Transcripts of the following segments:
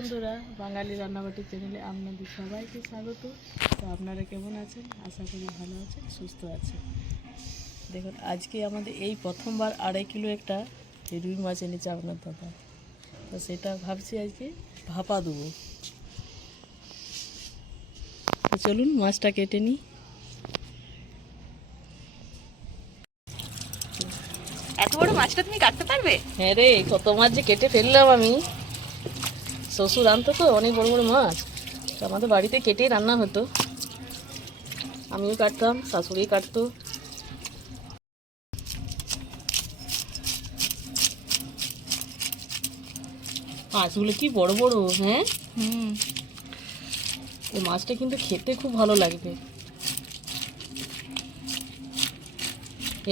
বন্ধুরা, বাঙালি রান্নাবাটি চ্যানেলে আপনাদের সবাইকে স্বাগত। তো আপনারা কেমন আছেন? আশা করি ভালো আছেন, সুস্থ আছেন। দেখুন, আজকে আমাদের এই প্রথমবার 2.5 কিলো একটা রুই মাছ এনেছে আপনার দাদা। তো সেটা ভাবছি আজকে ভাপা দেবো। তো চলুন মাছটা কেটে নিই। এত বড় মাছটা তুমি কাটতে পারবে? হ্যাঁ রে, কত মাছ যে কেটে ফেললাম আমি। শ্বশুর আনতো তো অনেক বড় বড় মাছ, তো আমাদের বাড়িতে কেটেই রান্না হতো। আমিও কাটতাম, শাশুড়ি কাটতো। মাছগুলো কি বড় বড়! হ্যাঁ, এই মাছটা কিন্তু খেতে খুব ভালো লাগবে।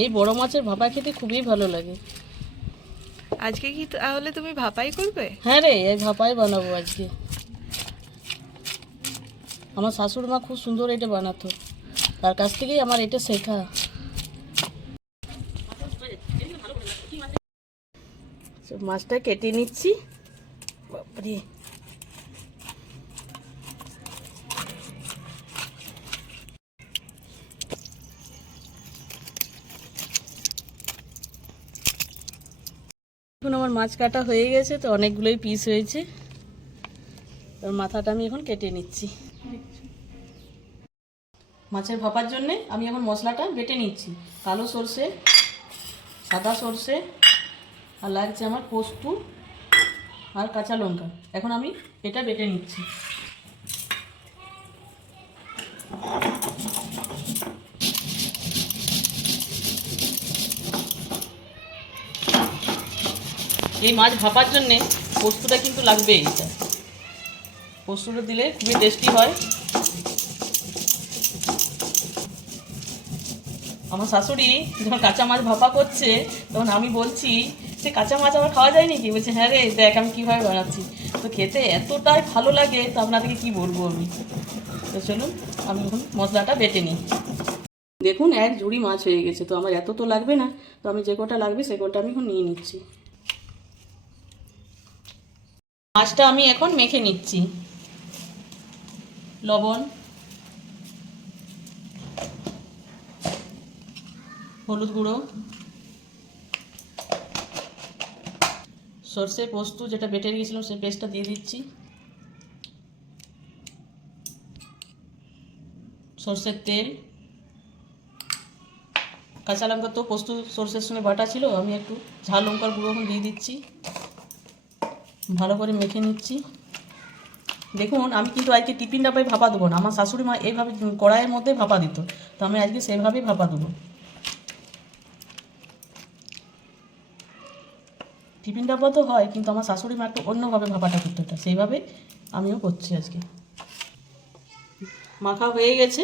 এই বড় মাছের ভাপা খেতে খুবই ভালো লাগে। আজকে কি তাহলে তুমি ভাপাই করবে? হ্যাঁ রে, এই ভাপাই বানাবো আজকে। আমার শাশুড়ি মা খুব সুন্দর এটা বানাতো, তার কাছ থেকেই আমার এটা শেখা। মাছটা কেটে নিচ্ছি। বাপরে, এখন আমার মাছ কাটা হয়ে গেছে, তো অনেকগুলোই পিস হয়েছে। তার মাথাটা আমি এখন কেটে নিচ্ছি। মাছের ভাপার জন্যে আমি এখন মশলাটা বেটে নিচ্ছি। কালো সরষে, সাদা সরষে, আর লাগছে আমার পোস্ত আর কাঁচা লঙ্কা। এখন আমি এটা বেটে নিচ্ছি। এই মাছ ভাপার জন্যে পোস্তটা কিন্তু লাগবে। এটা পোস্তটা দিলে খুবই টেস্টি হয়। আমার শাশুড়ি যখন কাঁচা মাছ ভাপা করছে, তখন আমি বলছি যে কাঁচা মাছ আবার খাওয়া যায় নাকি? বলছে হ্যাঁ রে, দেখ আমি কীভাবে বানাচ্ছি। তো খেতে এতটাই ভালো লাগে, তো আপনাদেরকে কী বলবো আমি। তো চলুন আমি এখন মশলাটা বেটে নিই। দেখুন, 1 ঝুড়ি মাছ হয়ে গেছে। তো আমার এত তো লাগবে না, তো আমি যে কটা লাগবে সে কটা আমি এখন নিয়ে নিচ্ছি। মাছটা আমি এখন মেখে নিচ্ছি। লবণ, হলুদ গুঁড়ো, সর্ষে পোস্ত যেটা বেটে রেখেছিলাম সেই পেস্টটা দিয়ে দিচ্ছি, সর্ষের তেল, কাঁচা লঙ্কা তো পোস্ত সর্ষের সঙ্গে বাটা ছিল, আমি একটু ঝাল লঙ্কার গুঁড়ো এখন দিয়ে দিচ্ছি। ভালো করে মেখে নিচ্ছি। দেখুন, আমি কিন্তু আজকে টিফিন ডাবায় ভাপা দেবো না। আমার শাশুড়ি মা এইভাবে কড়াইয়ের মধ্যে ভাপা দিত, তো আমি আজকে সেভাবেই ভাপা দেবো। টিফিন ডাব্বা তো হয়, কিন্তু আমার শাশুড়ি মা একটু অন্যভাবে ভাপাটা করতো, এটা সেইভাবে আমিও করছি আজকে। মাখা হয়ে গেছে।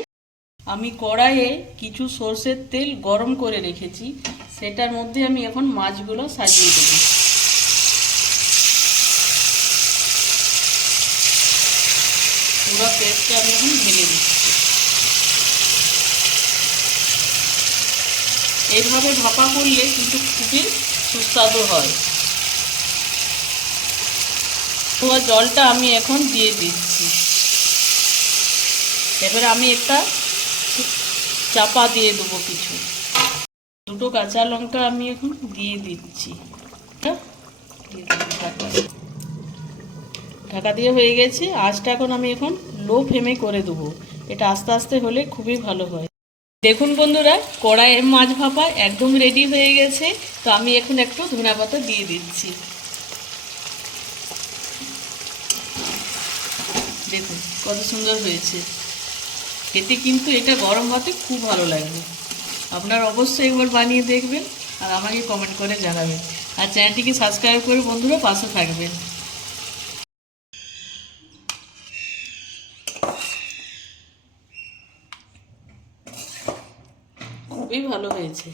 আমি কড়াইয়ে কিছু সর্ষের তেল গরম করে রেখেছি, সেটার মধ্যে আমি এখন মাছগুলো সাজিয়ে দেবো। পুরো পেস্টটা আমি এখন ঢেলে দিচ্ছি। এইভাবে ভাপা করলে কিন্তু খুবই সুস্বাদু হয়। পুরো জলটা আমি এখন দিয়ে দিচ্ছি। এবারে আমি একটা চাপা দিয়ে দেবো কিছু। 2 কাঁচা লঙ্কা আমি এখন দিয়ে দিচ্ছি। ঢাকা দিয়ে হয়ে গেছে। আঁচটা এখন আমি এখন লো ফ্লেমে করে দেবো। এটা আস্তে আস্তে হলে খুবই ভালো হয়। দেখুন বন্ধুরা, কড়াইয়ে মাছ ভাপা একদম রেডি হয়ে গেছে। তো আমি এখন একটু ধনিয়া পাতা দিয়ে দিচ্ছি। দেখুন কত সুন্দর হয়েছে। খেতে কিন্তু এটা গরম ভাতে খুব ভালো লাগবে। আপনারা অবশ্যই একবার বানিয়ে দেখবেন আর আমাকে কমেন্ট করে জানাবেন। আর চ্যানেলটিকে সাবস্ক্রাইব করে বন্ধুরা পাশে থাকবেন। খুবই ভালো হয়েছে।